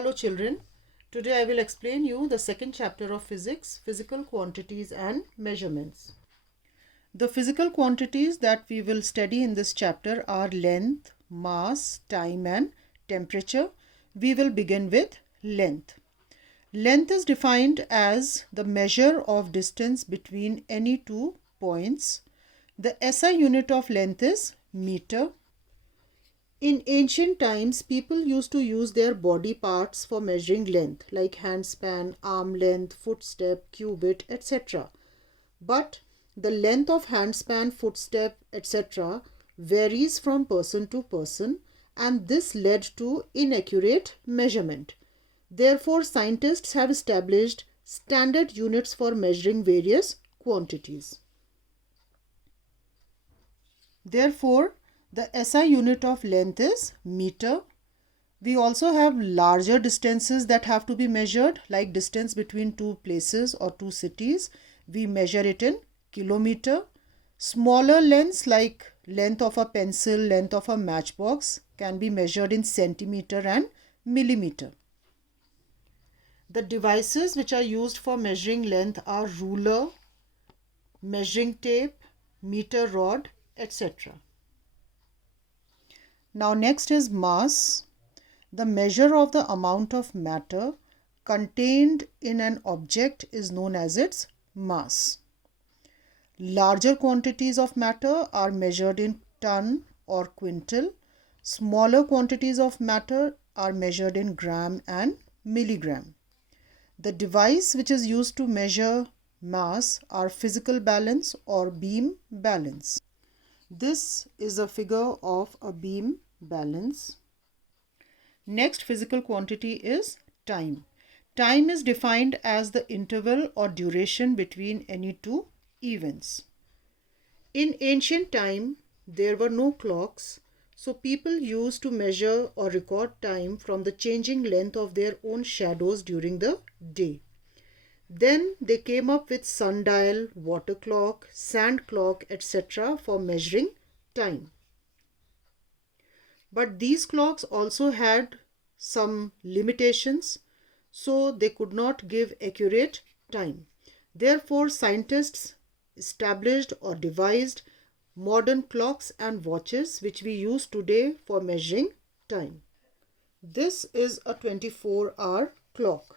Hello children, today I will explain you the second chapter of physics, physical quantities and measurements. The physical quantities that we will study in this chapter are length, mass, time and temperature. We will begin with length. Length is defined as the measure of distance between any two points. The SI unit of length is meter. In ancient times, people used to use their body parts for measuring length, like handspan, arm length, footstep, cubit, etc. But the length of handspan, footstep, etc. varies from person to person, and this led to inaccurate measurement. Therefore, scientists have established standard units for measuring various quantities. Therefore, the SI unit of length is meter. We also have larger distances that have to be measured, like distance between two places or two cities. We measure it in kilometer. Smaller lengths like length of a pencil, length of a matchbox can be measured in centimeter and millimeter. The devices which are used for measuring length are ruler, measuring tape, meter rod, etc. Now next is mass. The measure of the amount of matter contained in an object is known as its mass. Larger quantities of matter are measured in ton or quintal. Smaller quantities of matter are measured in gram and milligram. The device which is used to measure mass are physical balance or beam balance. This is a figure of a beam balance. Next physical quantity is time. Time is defined as the interval or duration between any two events. In ancient time, there were no clocks, so people used to measure or record time from the changing length of their own shadows during the day. Then they came up with sundial, water clock, sand clock, etc. for measuring time. But these clocks also had some limitations, so they could not give accurate time. Therefore, scientists established or devised modern clocks and watches which we use today for measuring time. This is a 24-hour clock.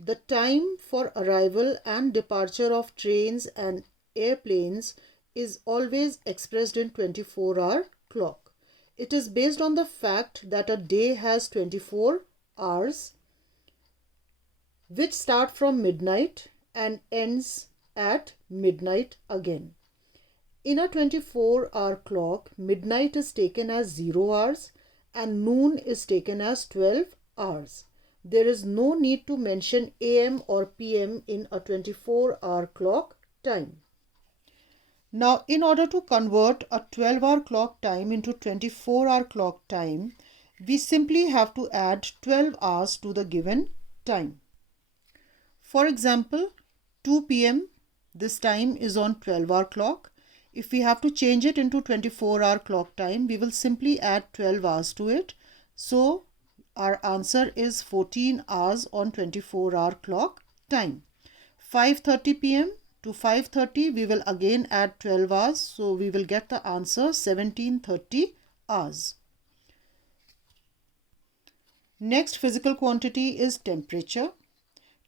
The time for arrival and departure of trains and airplanes is always expressed in 24-hour clock. It is based on the fact that a day has 24 hours which start from midnight and ends at midnight again. In a 24-hour clock, midnight is taken as 0 hours and noon is taken as 12 hours. There is no need to mention AM or PM in a 24-hour clock time. Now, in order to convert a 12-hour clock time into 24-hour clock time, we simply have to add 12 hours to the given time. For example, 2 p.m. this time is on 12-hour clock. If we have to change it into 24-hour clock time, we will simply add 12 hours to it. So, our answer is 14 hours on 24-hour clock time. 5:30 p.m. to 5:30 we will again add 12 hours. So we will get the answer 1730 hours. Next physical quantity is temperature.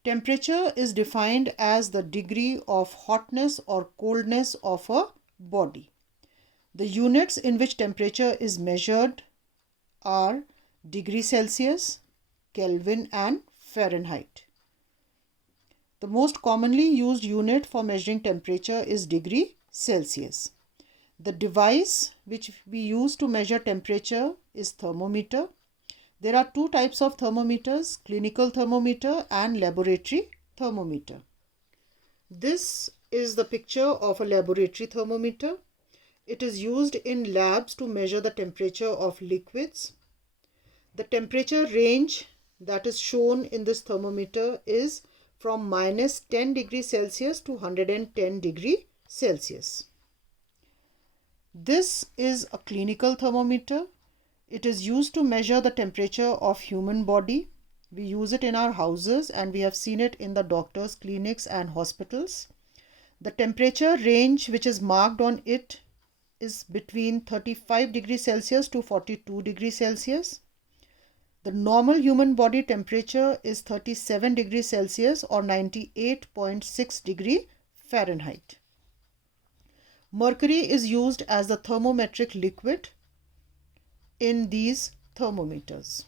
Temperature is defined as the degree of hotness or coldness of a body. The units in which temperature is measured are degree Celsius, Kelvin and Fahrenheit. The most commonly used unit for measuring temperature is degree Celsius. The device which we use to measure temperature is thermometer. There are two types of thermometers, clinical thermometer and laboratory thermometer. This is the picture of a laboratory thermometer. It is used in labs to measure the temperature of liquids. The temperature range that is shown in this thermometer is from minus 10 degrees Celsius to 110 degrees Celsius. This is a clinical thermometer. It is used to measure the temperature of human body. We use it in our houses and we have seen it in the doctors' clinics and hospitals. The temperature range which is marked on it is between 35 degrees Celsius to 42 degrees Celsius. The normal human body temperature is 37 degrees Celsius or 98.6 degree Fahrenheit. Mercury is used as the thermometric liquid in these thermometers.